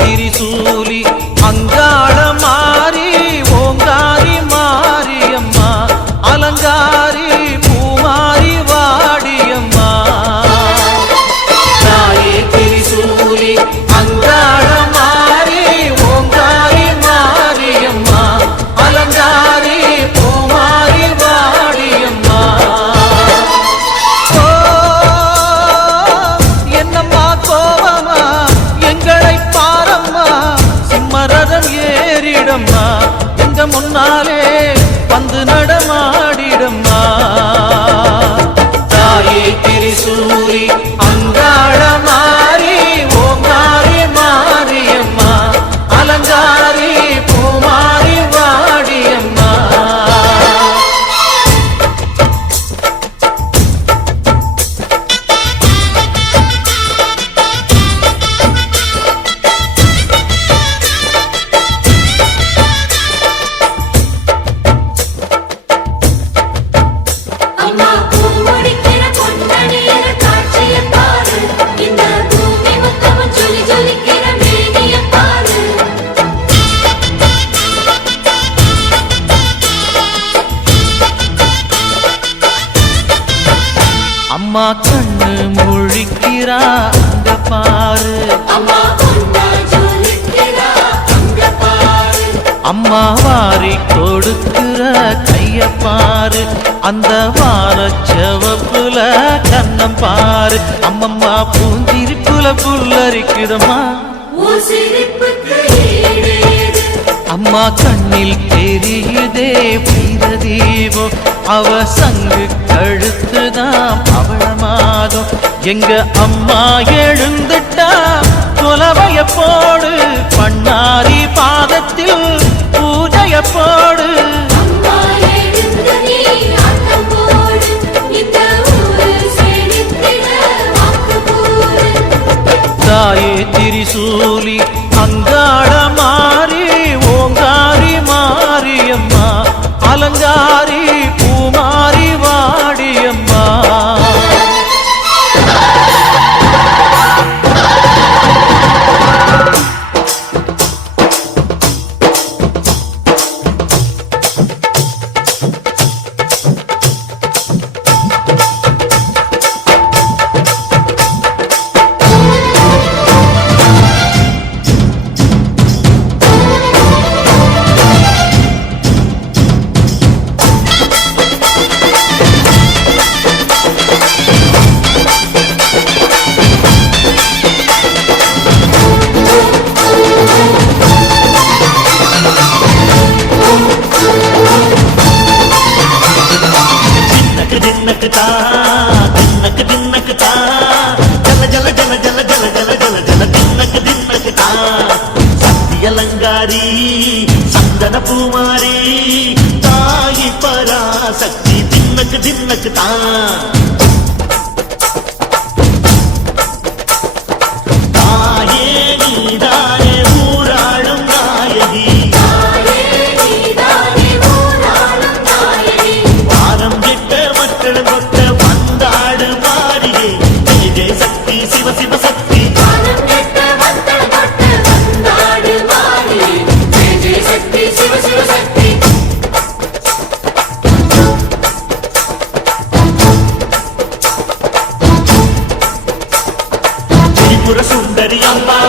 తిరిసూలి Hey. அம்மா கண்ணு முழிக்கிறா அந்த பாரு. அம்மா வாரி கொடுக்கிற கைய பாரு. அந்த வார செவப்புல கண்ணம் பாரு. அம்மம்மா பூஞ்சிருப்புல புல்லரிக்குதம்மா அம்மா கண்ணில் தெரியுதே வீரதீபம் அவ சங்கு கழுத்துதான் அவளமாகும் எங்க அம்மா எழுந்துட்டா குலவைய போடு பண்ணாரி பாதத்தில் பூஜைய போடு. அம்மா எழுந்து நீ దిన్నక దిన్నకతా దిన్నక దిన్నకతా జల జల జల జల జల జల జల జల దిన్నక దిన్నకతా సత్యలంగారి సందన పూమారి తాయి పరాశక్తి దిన్నక దిన్నకతా தெரியும்.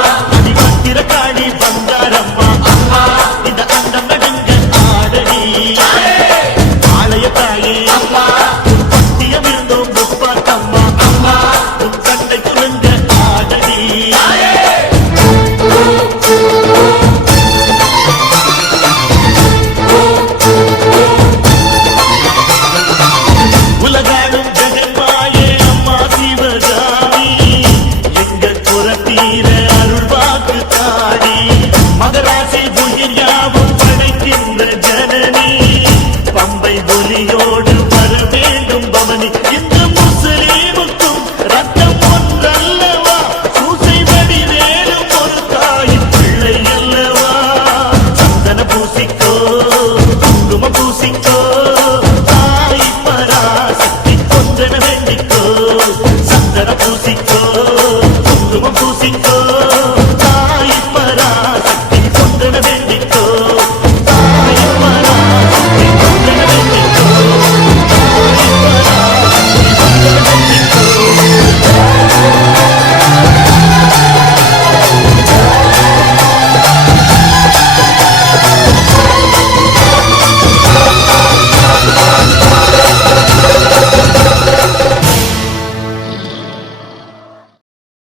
பம்பை ஒலியோடு வர வேண்டும் பவனி. இந்த முஸ்லீமுக்கும் ரத்தம் ஒன்றல்லவா? பூசை வடி வேலும் ஒரு தாயின் பிள்ளை அல்லவா? சந்தன பூசிக்கோ குங்கும பூசிக்கோ தாய் பராசக்தி கொஞ்சன வேண்டிக்கோ. சந்தன பூசிக்கோ குங்கும பூசிக்கோ.